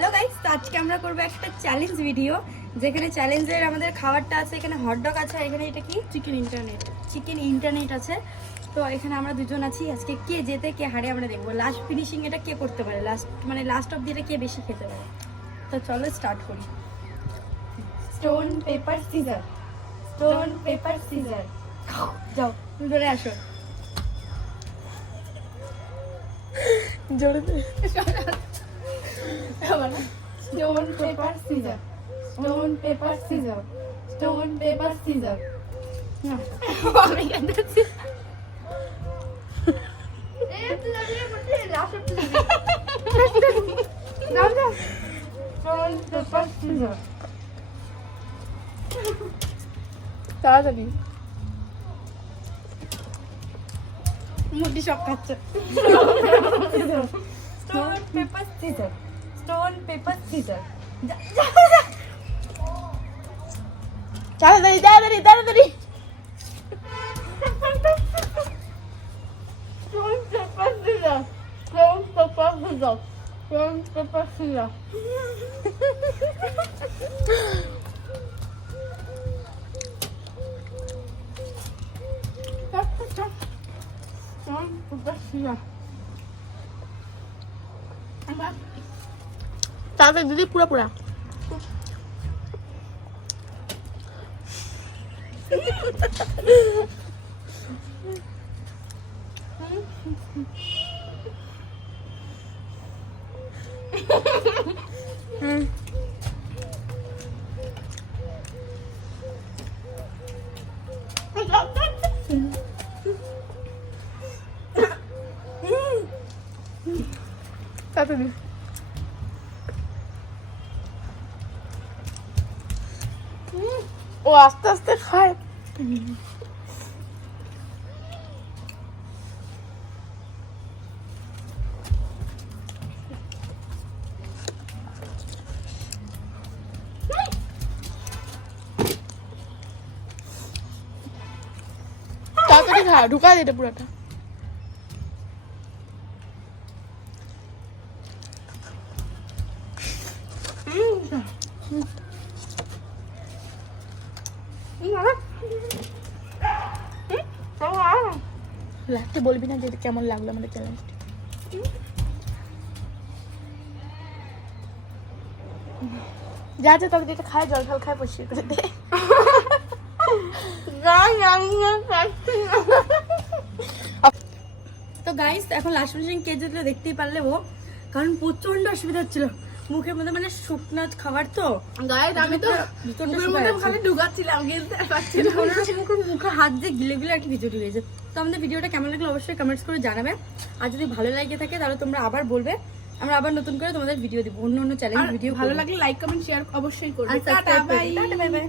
Hello guys, তো আজকে আমরা করবো একটা চ্যালেঞ্জ ভিডিও, যেখানে চ্যালেঞ্জের আমাদের খাবারটা আছে। এখানে হটডগ আছে, এখানে এটা কি চিকেন ইন্টারনেট আছে। তো এখানে আমরা দুজন আছি। আজকে কে জেতে কে হারে আমরা দেখবো। লাস্ট ফিনিশিং এটা কে করতে পারে, লাস্ট অব্দি এটা কে বেশি খেতে পারে। তো চলো স্টার্ট করি। Stone paper scissor, stone paper scissor. যাও ধরে আসো। জোরে stone paper scissor, stone paper scissor, stone paper scissor. আমি জানতেছি তাড়াতাড়ি মুটি সব খাচ্ছে। Stone paper scissor, stone paper scissor. তাড়াতাড়ি তাড়াতাড়ি তাড়াতাড়ি Stone paper scissors, stone paper scissors, stone paper scissors. Stone paper scissors. তাড়াতাড়ি দিদি পুরা পুরা তাড়াতাড়ি ও আস্তে আস্তে খায়। তাড়াতাড়ি খা, ঢুকা দে এটা পুরাটা। লাস্টে বলবি না যে এটা কেমন লাগলো আমাদের চ্যালেঞ্জটা। যা যা তাদের এটা খায়, জল ঝাল খায়, পরিষ্কার করে দে। তো গাইস, এখন লাস্ট ফিনিশিং কে যেতে দেখতেই পারলে ও, কারণ প্রচন্ড অসুবিধা হচ্ছিল মুখের মধ্যে, মানে শুকনো খাবার তো গায়ে আমি তো মুখের মধ্যে খালি ঢুকাচ্ছিলাম, গিলতে পারছিলাম মুখে হাত দিয়ে গিলে গিলে আর কি ভিতরে ঢুকেছে। তো আমাদের ভিডিওটা কেমন লাগলো অবশ্যই কমেন্টস করে জানাবে। আর যদি ভালো লাগে থাকে তাহলে তোমরা আবার বলবে, আমরা আবার নতুন করে তোমাদের ভিডিও দিব, অন্য চ্যালেঞ্জ ভিডিও। ভালো লাগলে লাইক কমেন্ট শেয়ার অবশ্যই করবে। Tata bye bye.